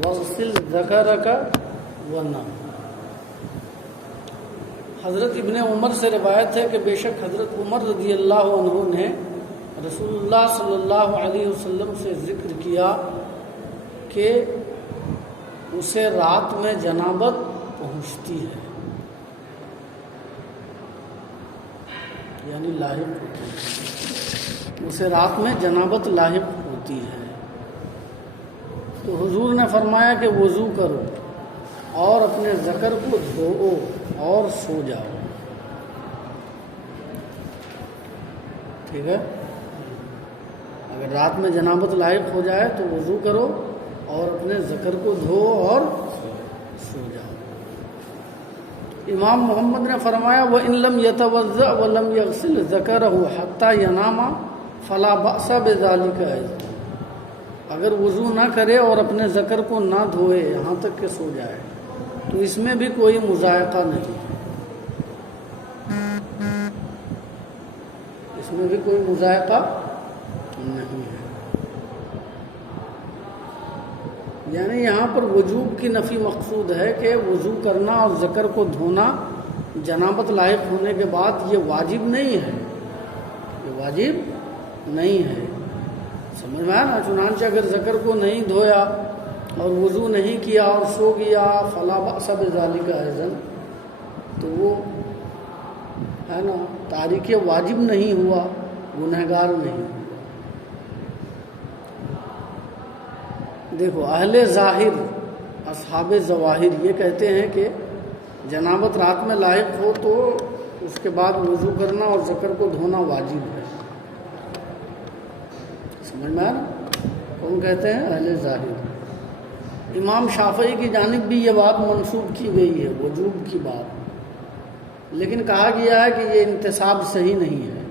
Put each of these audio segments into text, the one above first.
وغسل ذکرک ونم۔ حضرت ابن عمر سے روایت ہے کہ بے شک حضرت عمر رضی اللہ عنہ نے رسول اللہ صلی اللہ علیہ وسلم سے ذکر کیا کہ اسے رات میں جنابت پہنچتی ہے، یعنی لاحق ہوتی ہے، اسے رات میں جنابت لاحق ہوتی ہے۔ تو حضور نے فرمایا کہ وضو کرو اور اپنے ذکر کو دھو اور سو جاؤ۔ ٹھیک ہے، اگر رات میں جنابت لاحق ہو جائے تو وضو کرو اور اپنے ذکر کو دھو اور سو جاؤ۔ امام محمد نے فرمایا وَإِن لَمْ يَتَوَضَّأْ وَلَمْ يَغْسِلْ ذَكَرَهُ حَتَّى يَنَامَ فَلَا بَأْسَ بِذَلِكَ أَيْضًا، اگر وضو نہ کرے اور اپنے ذکر کو نہ دھوئے یہاں تک کہ سو جائے تو اس میں بھی کوئی مذائقہ نہیں، اس میں بھی کوئی مذائقہ نہیں ہے۔ یعنی یہاں پر وجوب کی نفی مقصود ہے کہ وضو کرنا اور ذکر کو دھونا جنابت لاحق ہونے کے بعد یہ واجب نہیں ہے، یہ واجب نہیں ہے، سمجھ میں آیا نا۔ چنانچہ اگر ذکر کو نہیں دھویا اور وضو نہیں کیا اور سو گیا فلا بأس بذلک ایضا، تو وہ ہے نا تارک واجب نہیں ہوا، گنہگار نہیں ہوا۔ دیکھو اہل ظاہر اصحاب ظواہر یہ کہتے ہیں کہ جنابت رات میں لاحق ہو تو اس کے بعد وضو کرنا اور ذکر کو دھونا واجب ہے، سمجھ میں آ رہا؟ کون کہتے ہیں؟ اہل ظاہر۔ امام شافعی کی جانب بھی یہ بات منسوب کی گئی ہے، وجوب کی بات، لیکن کہا گیا ہے کہ یہ انتساب صحیح نہیں ہے،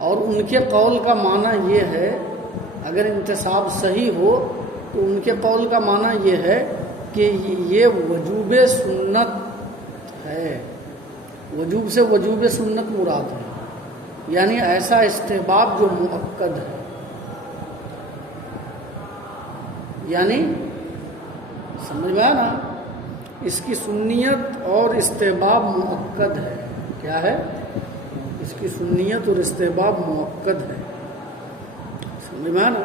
اور ان کے قول کا معنی یہ ہے، اگر انتساب صحیح ہو تو ان کے قول کا معنی یہ ہے کہ یہ وجوب سنت ہے، وجوب سے وجوب سنت مراد ہے، یعنی ایسا استحباب جو مؤکد ہے، یعنی سمجھ میں آیا نا، اس کی سنیت اور استحباب مؤکد ہے۔ کیا ہے؟ اس کی سنیت اور استحباب مؤکد ہے، سمجھ میں آیا نا۔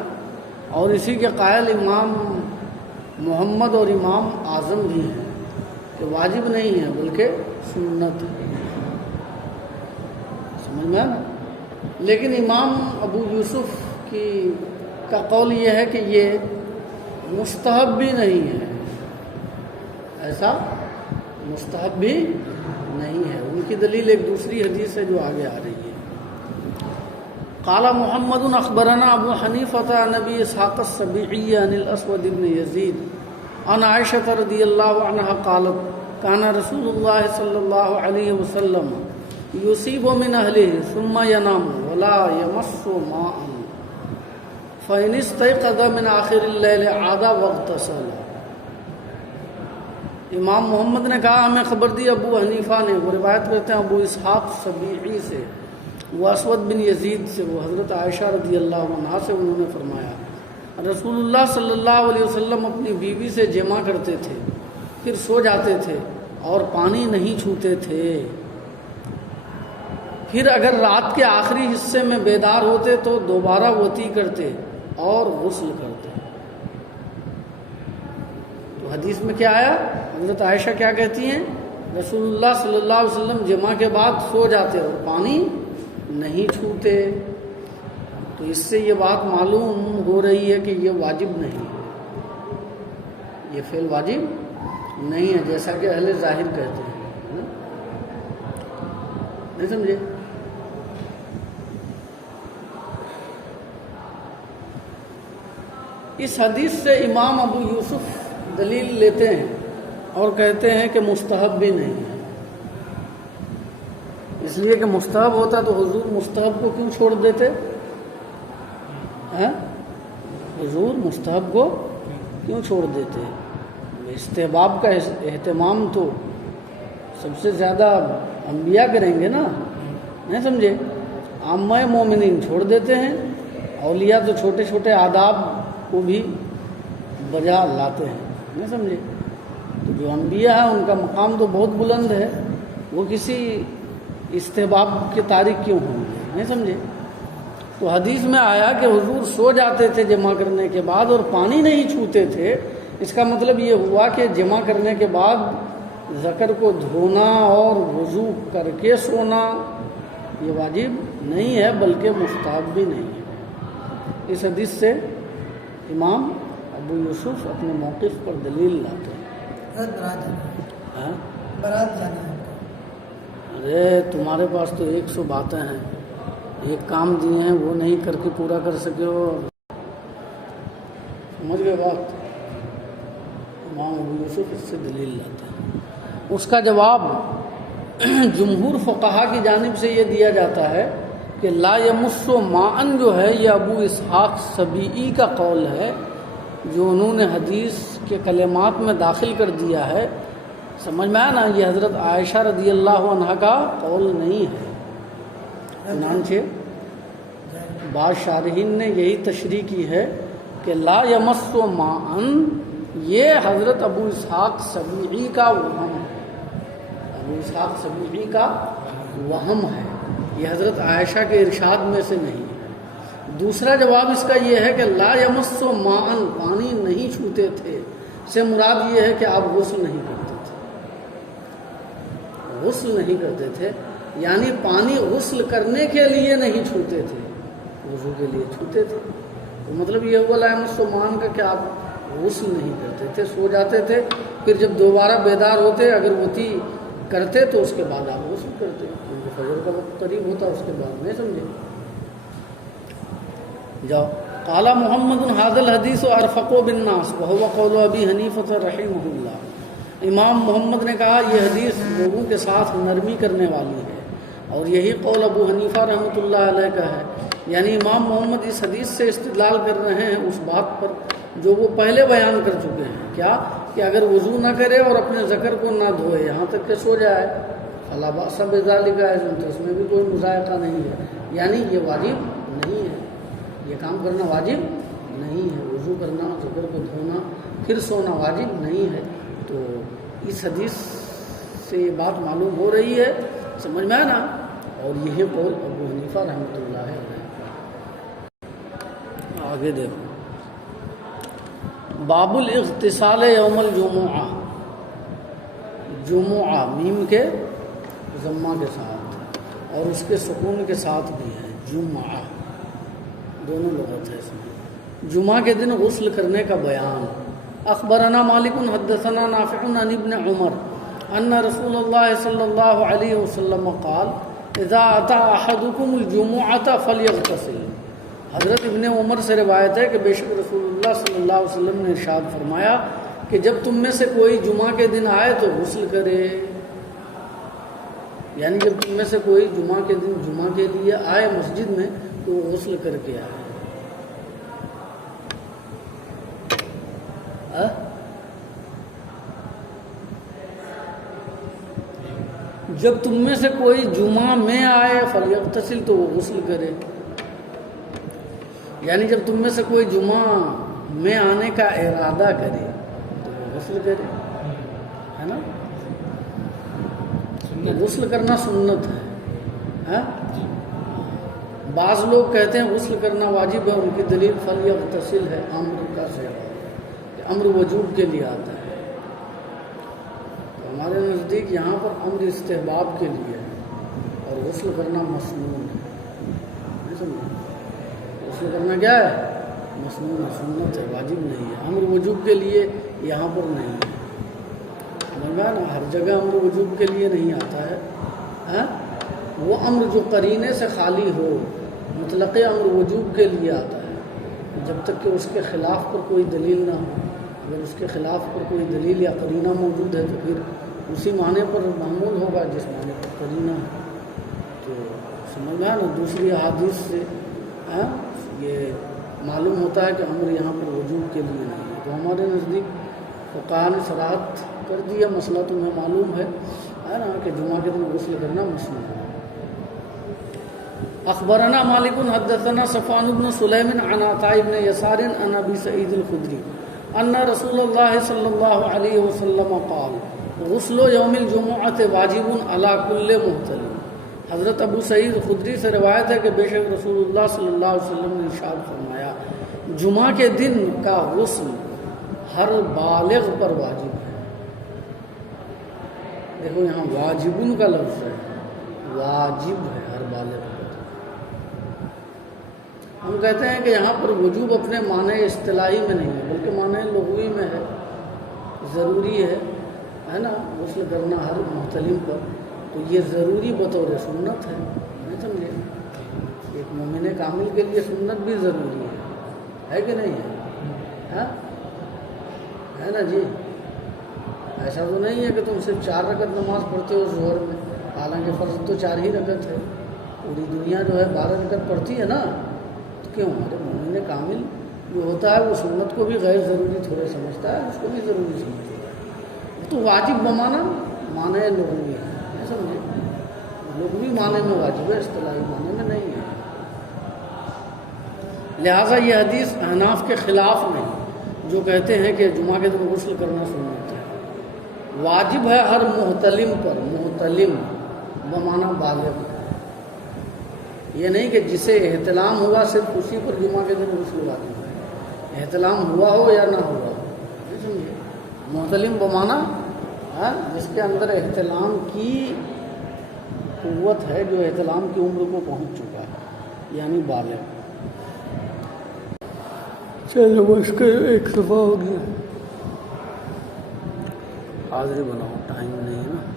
اور اسی کے قائل امام محمد اور امام اعظم بھی ہیں کہ واجب نہیں ہے بلکہ سنت ہے، سمجھ میں آیا نا۔ لیکن امام ابو یوسف کا قول یہ ہے کہ یہ مستحب بھی نہیں ہے، ایسا مستحب بھی نہیں ہے۔ ان کی دلیل ایک دوسری حدیث ہے جو آگے آ رہی ہے۔ قال محمد اخبرنا ابو حنیفۃ عن ابی اسحاق السبیعی عن الاسود بن یزید عن عائشہ رضی اللہ عنہا قالت کان رسول اللہ صلی اللہ علیہ وسلم یصیب من اہلہ ثم ینام ولا یمس ماء فإن استيقظ من آخر اللیل عاد واغتسل۔ امام محمد نے کہا ہمیں خبر دی ابو حنیفہ نے، وہ روایت کرتے ہیں ابو اسحاق سبیعی سے، وہ اسود بن یزید سے، وہ حضرت عائشہ رضی اللہ عنہا سے، انہوں نے فرمایا رسول اللہ صلی اللہ علیہ وسلم اپنی بیوی سے جمع کرتے تھے، پھر سو جاتے تھے اور پانی نہیں چھوتے تھے، پھر اگر رات کے آخری حصے میں بیدار ہوتے تو دوبارہ وطی کرتے اور غسل کرتے۔ تو حدیث میں کیا آیا؟ حضرت عائشہ کیا کہتی ہیں؟ رسول اللہ صلی اللہ علیہ وسلم جمع کے بعد سو جاتے اور پانی نہیں چھوتے۔ تو اس سے یہ بات معلوم ہو رہی ہے کہ یہ واجب نہیں ہے، یہ فعل واجب نہیں ہے، جیسا کہ اہل ظاہر کہتے ہیں، نہیں سمجھے؟ اس حدیث سے امام ابو یوسف دلیل لیتے ہیں اور کہتے ہیں کہ مستحب بھی نہیں ہے، اس لیے کہ مستحب ہوتا تو حضور مستحب کو کیوں چھوڑ دیتے؟ حضور مستحب کو کیوں چھوڑ دیتے؟ استحباب کا اہتمام تو سب سے زیادہ انبیاء کریں گے نا، نہیں سمجھے؟ عامہ مومنین چھوڑ دیتے ہیں، اولیاء تو چھوٹے چھوٹے آداب کو بھی بجا لاتے ہیں، نہیں سمجھے؟ تو جو انبیاء ہیں ان کا مقام تو بہت بلند ہے، وہ کسی استحباب کے تارک کیوں ہوں گے، نہیں سمجھے؟ تو حدیث میں آیا کہ حضور سو جاتے تھے جمع کرنے کے بعد اور پانی نہیں چھوتے تھے، اس کا مطلب یہ ہوا کہ جمع کرنے کے بعد ذکر کو دھونا اور وضو کر کے سونا یہ واجب نہیں ہے بلکہ مستحب بھی نہیں ہے۔ اس حدیث سے امام ابو یوسف اپنے موقف پر دلیل لاتے ہیں۔ برات جانا ہے۔ ارے تمہارے پاس تو 100 باتیں ہیں، ایک کام دیے ہیں وہ نہیں کر کے پورا کر سکے ہو، سمجھ گئے بات؟ امام ابو یوسف اس سے دلیل لاتے ہیں۔ اس کا جواب جمہور فقہا کی جانب سے یہ دیا جاتا ہے کہ لا یمس ماءً جو ہے یہ ابو اسحاق سبیعی کا قول ہے، جو انہوں نے حدیث کے کلمات میں داخل کر دیا ہے، سمجھ میں آیا نا؟ یہ حضرت عائشہ رضی اللہ عنہ کا قول نہیں ہے، چنانچہ بعض شارحین نے یہی تشریح کی ہے کہ لا یمس ماءً یہ حضرت ابو اسحاق سبیعی کا وہم ہے، ابو اسحاق سبیعی کا وہم ہے، یہ حضرت عائشہ کے ارشاد میں سے نہیں ہے۔ دوسرا جواب اس کا یہ ہے کہ لا یمس ماءً پانی نہیں چھوتے تھے سے مراد یہ ہے کہ آپ غسل نہیں کرتے تھے، غسل نہیں کرتے تھے، یعنی پانی غسل کرنے کے لیے نہیں چھوتے تھے، وضو کے لیے چھوتے تھے۔ تو مطلب یہ ہوا لا یمس ماءً کا کہ آپ غسل نہیں کرتے تھے، سو جاتے تھے، پھر جب دوبارہ بیدار ہوتے اگر وضو کرتے تو اس کے بعد آپ غسل کرتے، کیونکہ فجر کا وقت قریب ہوتا اس کے بعد، نہیں سمجھے؟ جاؤ قال محمد هذا الحدیث ارفق بالناس وهو قول ابی حنیفہ رحمہ اللہ۔ امام محمد نے کہا یہ حدیث لوگوں کے ساتھ نرمی کرنے والی ہے اور یہی قول ابو حنیفہ رحمۃ اللہ علیہ کا ہے، یعنی امام محمد اس حدیث سے استدلال کر رہے ہیں اس بات پر جو وہ پہلے بیان کر چکے ہیں، کیا کہ اگر وضو نہ کرے اور اپنے ذکر کو نہ دھوئے یہاں تک کہ سو جائے فلا باس بذالک، تو اس میں بھی کوئی مذائقہ نہیں ہے، یعنی یہ واجب نہیں ہے، یہ کام کرنا واجب نہیں ہے، وضو کرنا، ذکر کو دھونا پھر سونا واجب نہیں ہے۔ تو اس حدیث سے یہ بات معلوم ہو رہی ہے، سمجھ میں آیا نا؟ اور یہی قول ابو حنیفہ رحمۃ اللہ علیہ۔ آگے دیکھو باب الاغتسال یوم الجمعہ، جمعہ میم کے ضمہ کے ساتھ اور اس کے سکون کے ساتھ بھی ہے، جمعہ دونوں لغت ہے اس میں، جمعہ کے دن غسل کرنے کا بیان۔ اخبرنا مالک حدثنا نافع عن ابن عمر ان رسول اللہ صلی اللہ علیہ وسلم قال اذا اتى احدكم الجمعة فليغتسل۔ حضرت ابن عمر سے روایت ہے کہ بے شک رسول اللہ صلی اللہ علیہ وسلم نے ارشاد فرمایا کہ جب تم میں سے کوئی جمعہ کے دن آئے تو غسل کرے، یعنی جب تم میں سے کوئی جمعہ کے دن جمعہ کے لیے آئے مسجد میں تو وہ غسل کر کے آئے۔ جب تم میں سے کوئی جمعہ میں آئے فلیغتسل تو وہ غسل کرے، یعنی جب تم میں سے کوئی جمعہ میں آنے کا ارادہ کرے تو وہ غسل کرے، ہے نا؟ غسل کرنا سنت ہے۔ بعض لوگ کہتے ہیں غسل کرنا واجب ہے، ان کی دلیل فلیغتسل ہے، امر کا صیغہ کہ امر وجوب کے لیے آتا ہے۔ تو ہمارے نزدیک یہاں پر امر استحباب کے لیے ہے اور غسل کرنا مسنون ہے، نہیں سمجھے؟ غسل کرنا کیا ہے؟ مسنون ہے، سنت ہے، واجب نہیں ہے، امر وجوب کے لیے یہاں پر نہیں ہے، سمجھ میں نا؟ ہر جگہ امر وجوب کے لیے نہیں آتا ہے، وہ امر جو قرینے سے خالی ہو، مطلق امر وجوب کے لیے آتا ہے، جب تک کہ اس کے خلاف پر کوئی دلیل نہ ہو۔ اگر اس کے خلاف پر کوئی دلیل یا قرینہ موجود ہے تو پھر اسی معنی پر معمول ہوگا جس معنی پر قرینہ ہے۔ تو سمجھ میں نا؟ دوسری احادیث سے یہ معلوم ہوتا ہے کہ امر یہاں پر وجوب کے لیے نہیں ہے۔ تو ہمارے نزدیک فقہاء نے صراحت کر دیا، مسئلہ تمہیں معلوم ہے نا کہ جمعہ کے دن غسل کرنا مسنون ہے۔ اخبرنا مالک حدثنا صفوان بن سلیم عن عطاء بن یسار عن ابی سعید الخدری ان رسول اللہ صلی اللہ علیہ وسلم قال غسل یوم الجمعۃ واجب علی کل محتلم۔ حضرت ابو سعید خدری سے روایت ہے کہ بے شک رسول اللہ صلی اللہ علیہ وسلم نے ارشاد فرمایا جمعہ کے دن کا غسل ہر بالغ پر واجب ہے۔ دیکھو یہاں واجبن کا لفظ ہے، واجب ہے ہر بالغ پر۔ ہم کہتے ہیں کہ یہاں پر وجوب اپنے معنی اصطلاحی میں نہیں ہے بلکہ معنی لغوی میں ہے، ضروری ہے نا غسل کرنا ہر محتلم پر، تو یہ ضروری بطور سنت ہے، نہیں سمجھے؟ ایک مومن کامل کے لیے سنت بھی ضروری ہے کہ نہیں ہے؟ ہے نا جی؟ ایسا تو نہیں ہے کہ تم صرف 4 رکعت نماز پڑھتے ہو ظہر میں، حالانکہ فرض تو 4 ہی رکعت ہے، پوری دنیا جو ہے 12 رکعت پڑھتی ہے نا، تو کیوں؟ ہمارے مومن کامل جو ہوتا ہے وہ سنت کو بھی غیر ضروری تھوڑے سمجھتا ہے، اس کو بھی ضروری سمجھتا ہے۔ تو واجب بمانا معنی لغوی ہے، سمجھے؟ لغوی معنی میں واجب ہے، اصطلاحی معنی میں نہیں ہے۔ لہٰذا یہ حدیث احناف کے خلاف نہیں جو کہتے ہیں کہ جمعہ کے دن غسل کرنا سنت ہے۔ واجب ہے ہر محتلم پر، محتلم بمعنی بالغ، یہ نہیں کہ جسے احتلام ہوا صرف اسی پر جمعہ کے دن غسل واجب ہے، احتلام ہوا ہو یا نہ ہوا ہو، نہیں سمجھے؟ محتلم بمعنی جس کے اندر احتلام کی قوت ہے، جو احتلام کی عمر کو پہنچ چکا ہے، یعنی بالغ۔ چلو اس کے ایک صفحہ ہو گیا، حاضری بناؤ، ٹائم نہیں ہے نا۔